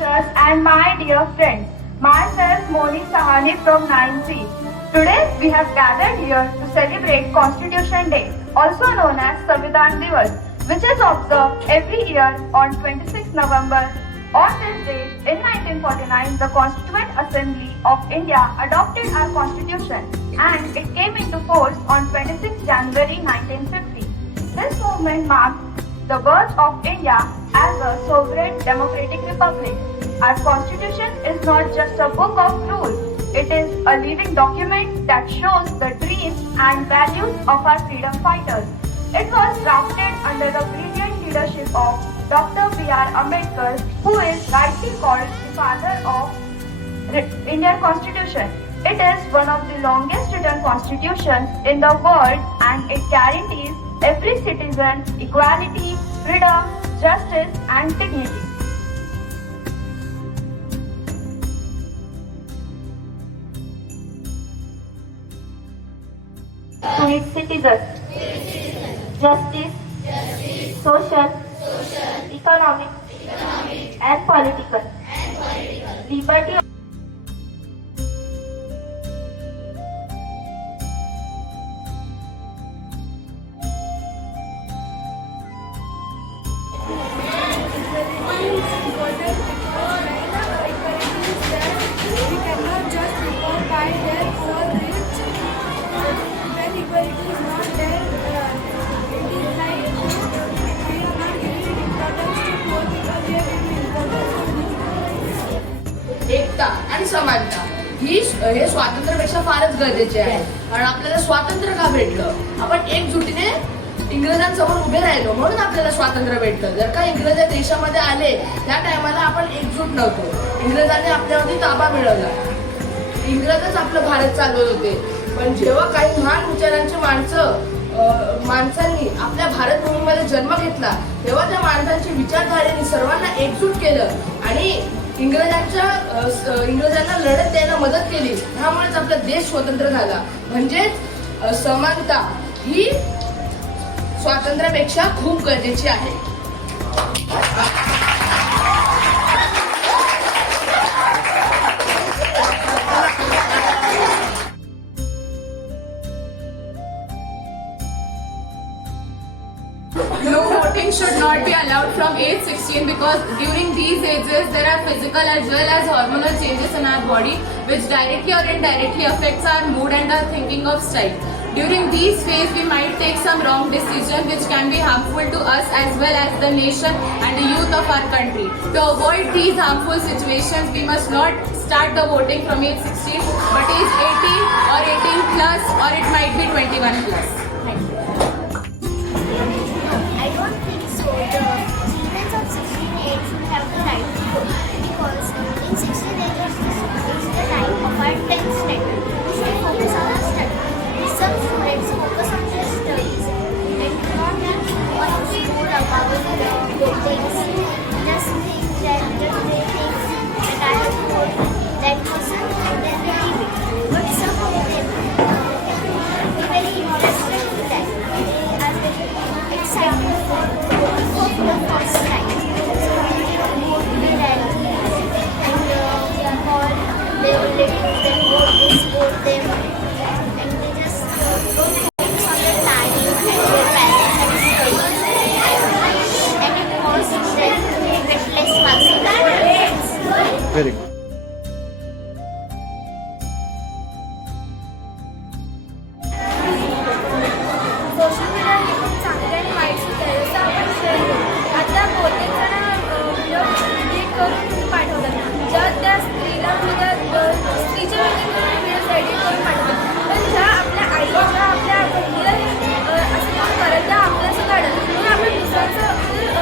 teachers and my dear friends. Myself Moni Sahani from 9C. Today we have gathered here to celebrate Constitution Day, also known as Samvidhan Divas, which is observed every year on 26 November. On this day, in 1949, the Constituent Assembly of India adopted our constitution and it came into force on 26 January 1950. This movement marked the birth of India as a sovereign democratic republic. Our constitution is not just a book of rules, it is a living document that shows the dreams and values of our freedom fighters. It was drafted under the brilliant leadership of Dr. B.R. Ambedkar, who is rightly called the father of Indian Constitution. It is one of the longest written constitutions in the world and it guarantees every citizen equality, freedom, justice and dignity. To its citizens, justice, social, economic, and political, liberty. एकता आणि समानता हे स्वातंत्र्यापेक्षा फारच गरजेचे आहे. कारण आपल्याला स्वातंत्र्य का भेटलं? आपण एकजुटीने इंग्रजांसमोर उभे राहिलो म्हणून आपल्याला स्वातंत्र्य भेटलं. जर का इंग्रज देशामध्ये आले त्या टायमाला आपण एकजूट नव्हतो. इंग्रजांनी आपल्यावरती ताबा मिळवला. इंग्रजच आपलं भारत चालवत होते. पण जेव्हा काही महान विचारांची माणसांनी आपल्या भारत भूमीमध्ये जन्म घेतला तेव्हा त्या माणसांची विचारधारेने सर्वांना एकजूट केलं आणि इंग्रजांना लढत द्यायला मदत केली. त्यामुळेच आपला देश स्वतंत्र झाला. म्हणजेच समानता ही स्वातंत्र्यापेक्षा खूप गरजेची आहे. No, voting should not be allowed from age 16 because during these ages there are physical as well as hormonal changes in our body which directly or indirectly affects our mood and our thinking of style. During these phase we might take some wrong decision which can be harmful to us as well as the nation and the youth of our country. To avoid these harmful situations we must not start the voting from age 16 but age 18 or 18 plus or it might be 21 plus. Thank you. I don't think so. The children of 16 age should have the right to vote because in 16 age is the time of our 10th standard. We should focus on our studies. Some students focus on their studies and do not think much more about the things. Just think that they think that I have to vote that person and then they leave it. But some of them be very interested in that. They are very excited for the first time. So we will go to the rally and all their relatives and vote this, vote them, and they just don't focus on their time and their parents and studies. And it causes them to get less marks in their grades. Very good. Social media हे खूप चांगले आणि white सुद्धा आहे. जसं आपण share करू आता बहुतेक जण व्हिडिओ एडिट करून पाठवतात. ज्या त्या स्त्रीला स्त्रीच्या व्हिडिओज एडिट करून पाठवतात. पण ज्या आपल्या आईला ज्या आपल्या बहिणीला असं कोण करत त्या आपल्या असं काढत म्हणून आपण दुसऱ्यांचा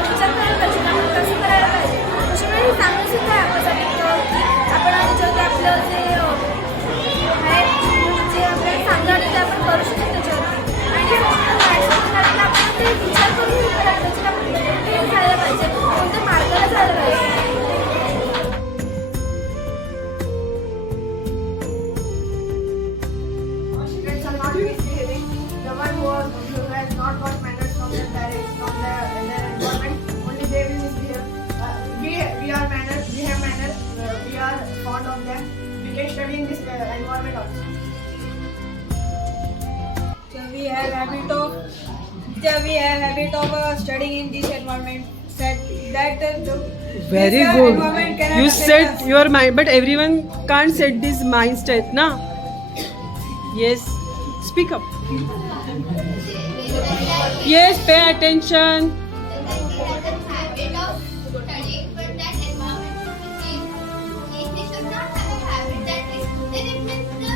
विचार करायला पाहिजे. आपण कसं करायला पाहिजे. सोशल मीडिया चांगलं सुद्धा आहे आपल्यासाठी. आपण आता जेव्हा आपलं जे आहे जे आपल्याला चांगलं आहे ते आपण करू शकतो त्याच्यावर. आपण ते विचार करून करायला पाहिजे. आपण कुठे झालं पाहिजे कोणत्या मार्गाला झालं पाहिजे. Students are not misbehaving. The one who has not got manners from their parents, from their environment, only they will misbehave. We are manners. We have manners. study in this environment also. We have habit of studying in this environment. That Very this good. environment cannot You affect set us. your mind, but everyone can't set this mind state, na? Yes. Speak up. Yes, pay attention. They have the habit of studying, but that environment should be changed. If they should not have a habit that then it means it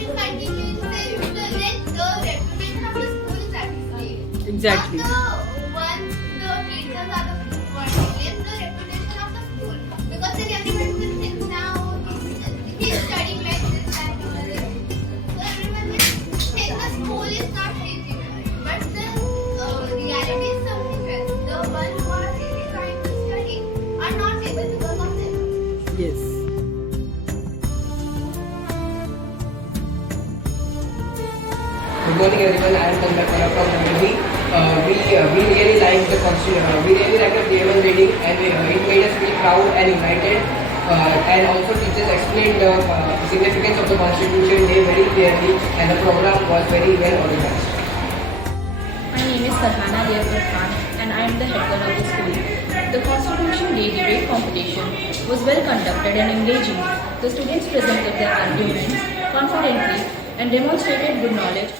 will continue then the reputation of the school is at stake. Exactly. Not once the teachers are the one, it's the reputation of the school. Because then everyone will think now he's studying like this and all this. So everyone will think the school is not changing. But the reality is something else. The ones who are really trying to study are not able because of them. Yes. Good morning everyone, I am Tanmay from Delhi. We really like the constitution. We really like the table reading, and it made us feel proud and united. And also teachers explained the significance of the Constitution Day very clearly, and the program was very well organized. My name is Farhana Riyazul Khan and I am the head girl of the school. The Constitution Day debate competition was well conducted and engaging. The students presented their arguments confidently and demonstrated good knowledge